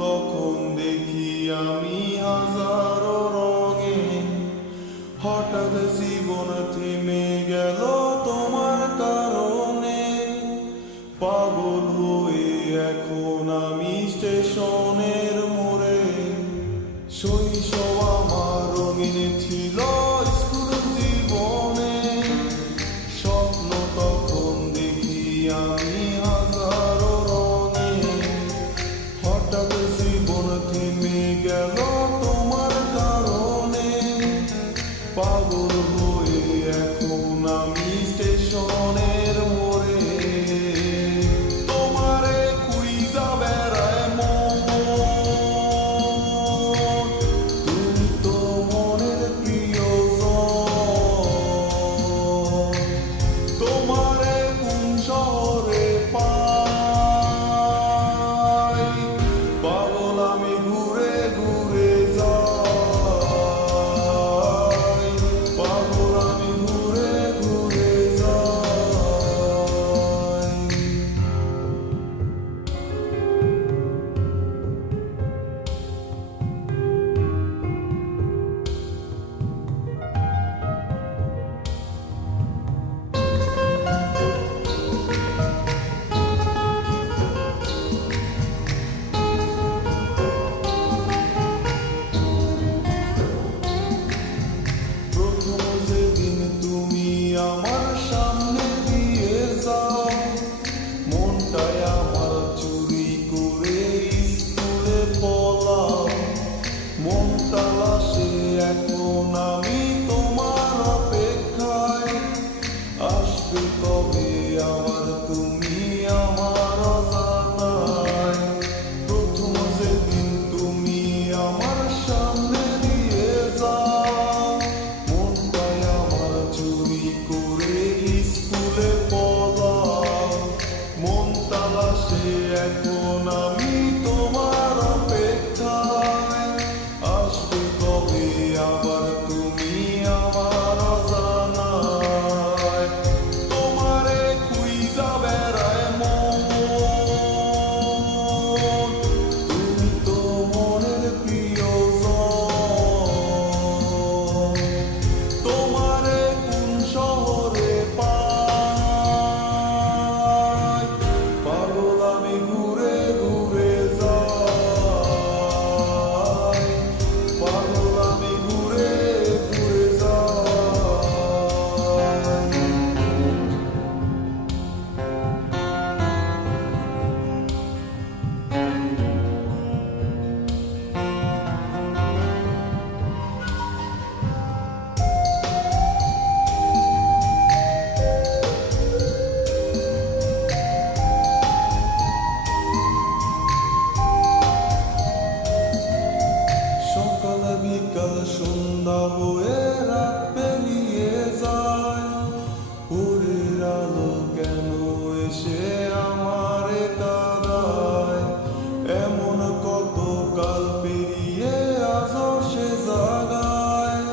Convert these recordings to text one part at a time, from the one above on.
তখন দেখি আমি হাজারো রঙে, হঠাৎ জীবন থেমে গেল তোমার কারণে। পাগল হয়ে এখন আমি স্টেশনের মোড়ে, শৈশব আমার রঙিন ছিল স্কুল জীবনে, স্বপ্ন তখন দেখি আমি হাজারো রঙে, হঠাৎ জীবন থেমে গেল তোমার কারণে। পাগল হয়ে এখন আমি স্টেশনের মোড়ে, তোমারে খুঁজা বেড়ায় মন, তুমি তো মনের প্রিয়জন। তোমারে কোন শহরে পাই, পাগল আমি ঘুরে ঘুরে যাই, পাগল আমি ঘুরে ঘুরে যাই। প্রথম যেদিন তুমি আমার সামনে দিয়ে যাও, মনটায় আমার চুরি করে স্কুলে পলাও। মন তালাশে এখন আমি তোমার অপেক্ষায়, আসবে কবে আবার তুমি আমার অজানায়। প্রথম যেদিন তুমি আমার সামনে দিয়ে যাও, মনটায় আমার চুরি করে স্কুলে পলাও। মন তালাশে এখন আমি তোমার অপেক্ষায়, আসবে কবে আবার তুমি আমার অজানায়। তোমারে খুঁজা বেড়ায় মন, তুমি তো মনের প্রিয়জন। তোমারে কোন শহরে পাই, পাগল আমি ঘুরে ঘুরে যাই, পাগল আমি ঘুরে ঘুরে যাই। সকাল বিকাল সন্ধ্যা হয়ে রাত পেরিয়ে যায়, ভোরের আলো কেন এসে আমারে কাঁদায়। এমন কত কাল পেরিয়ে আজও সে জাগায়,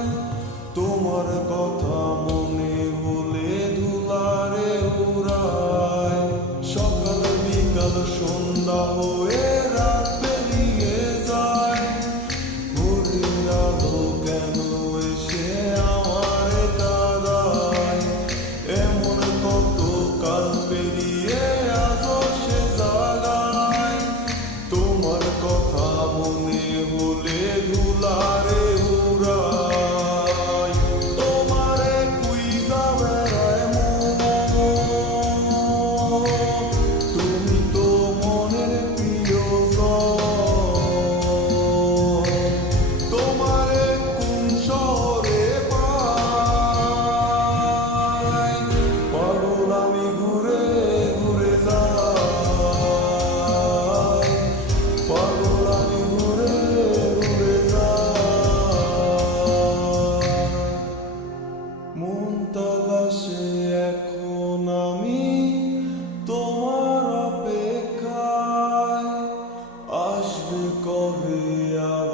তোমার কথা মনে হলে ধুলারে উড়ায়। সকাল বিকাল সন্ধ্যা হয়ে রাত পেরিয়ে যায়, ভোরের আলো কেন এসে আমারে কাঁদায়। এমন কত কাল পেরিয়ে আজও সে জাগায়, তোমার কথা মনে হলে ধুলারে উড়ায়। তোমারে খুঁজা বেড়ায় মন, তুমি তো মনের প্রিয়জন। তোমারে কোন শহরে পাই, পাগল আমি ঘুরে ঘুরে যাই, পাগল আমি ঘুরে ঘুরে যাই। মন তালাশে এখন আমি তোমার অপেক্ষায়, আসবে কবে আবার